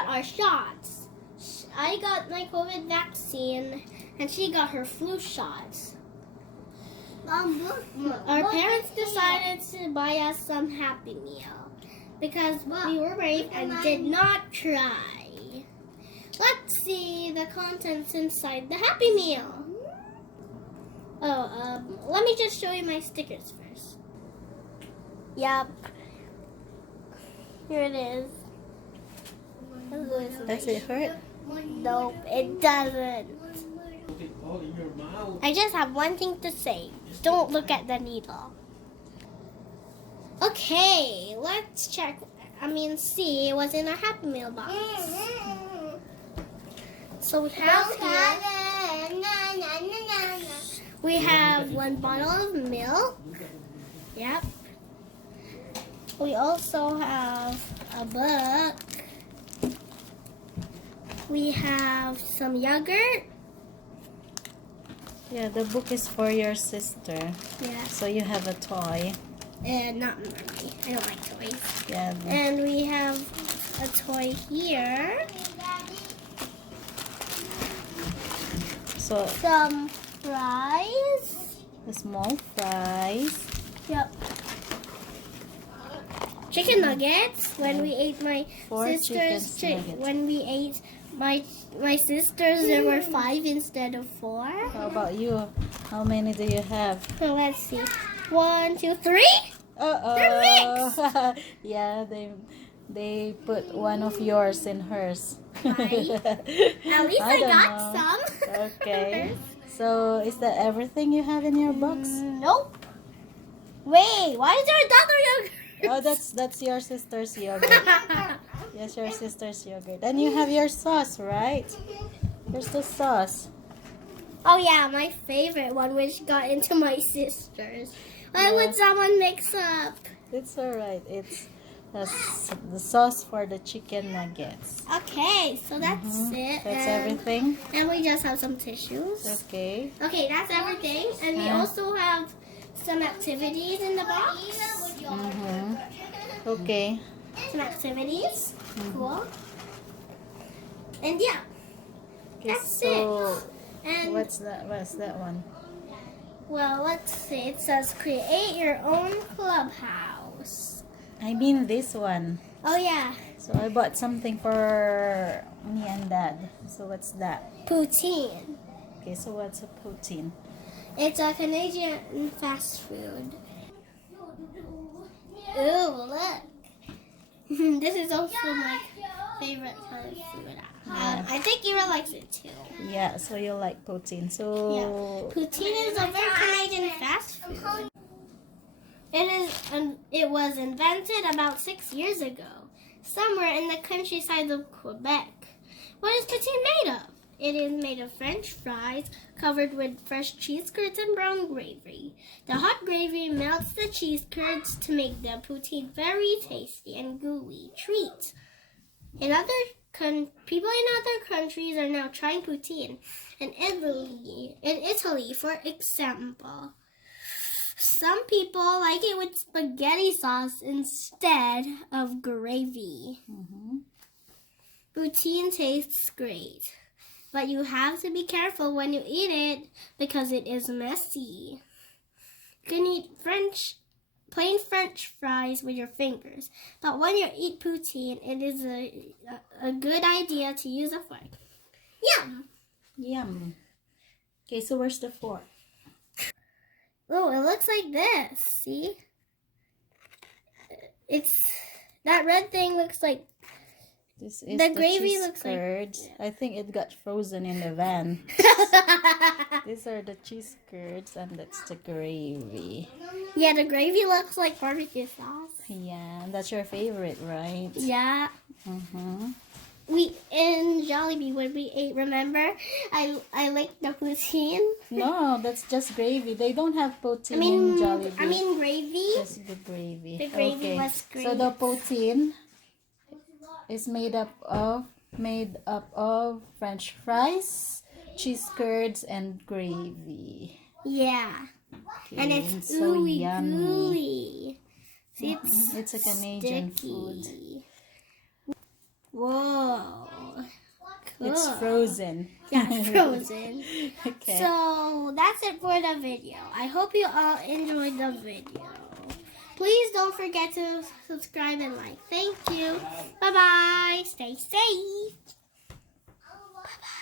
got our shots. I got my COVID vaccine, and she got her flu shots. Our parents decided to buy us some Happy Meal because we were brave and did not try. Let's see the contents inside the Happy Meal. Oh, let me just show you my stickers first. Yep. Here it is. Does it hurt? Nope, it doesn't. I just have one thing to say. Don't look at the needle. Okay, let's see what's in our Happy Meal box. So we have we have one bottle of milk. Yep. We also have a book. We have some yogurt. Yeah, the book is for your sister. Yeah. So you have a toy. And not mommy. I don't like toys. Yeah. And we have a toy here. So Some fries. the small fries. Yep. Chicken nuggets. When we ate my 4 sister's chicken nuggets. when we ate my sisters, there were 5 instead of 4. How about you? How many do you have? So let's see. 1, 2, 3. Uh-oh. They're mixed. Yeah, they put one of yours in hers. Right. At least I don't got know. some. Okay. So is that everything you have in your box? Nope. Wait, why is there a Dr. Yogurt? Oh, that's your sister's yogurt. Yes, your sister's yogurt. And you have your sauce, right? Here's the sauce. Oh yeah, my favorite one, which got into my sister's. Why would someone mix up? It's alright. It's the sauce for the chicken nuggets. Okay, so that's it. That's and, everything. And we just have some tissues. Okay. Okay, that's everything. And we also have some activities in the box. Okay. Some activities. Cool. And yeah, Okay, that's so it. And what's that one? well, let's see. It says create your own clubhouse. I mean this one. Oh yeah, So I bought something for me and Dad. So what's that? poutine. Okay, so what's a poutine? It's a Canadian fast food. Ooh, look. This is also my favorite kind of food. I think Ira likes it too. Yeah, so you like poutine. So Poutine is a very Canadian fast food. It was invented about 6 years ago, somewhere in the countryside of Quebec. What is poutine made of? It is made of French fries covered with fresh cheese curds and brown gravy. The hot gravy melts the cheese curds to make the poutine very tasty and gooey treat. People in other countries are now trying poutine. In Italy, for example, some people like it with spaghetti sauce instead of gravy. Poutine tastes great, but you have to be careful when you eat it because it is messy. You can eat plain French fries with your fingers, but when you eat poutine, it is a good idea to use a fork. Yum! yum. Okay, so where's the fork? Oh, it looks like this. See? That red thing looks like This is the the gravy cheese looks like- curds. I think it got frozen in the van. These are the cheese curds and that's the gravy. Yeah, the gravy looks like barbecue sauce. Yeah, that's your favorite, right? Yeah. We in Jollibee when we ate, remember? I liked the poutine. No, that's just gravy. They don't have poutine in Jollibee. I mean gravy. Just the gravy. The gravy okay. was great. So the poutine is made up of French fries, cheese curds, and gravy. Yeah. Okay, And it's so ooey yummy. gooey. See, It's a Canadian sticky. food. Whoa. Cool. It's frozen. Yeah, frozen. Okay. So that's it for the video. I hope you all enjoyed the video. Please don't forget to subscribe and like. Thank you. Bye-bye. Stay safe. Bye-bye.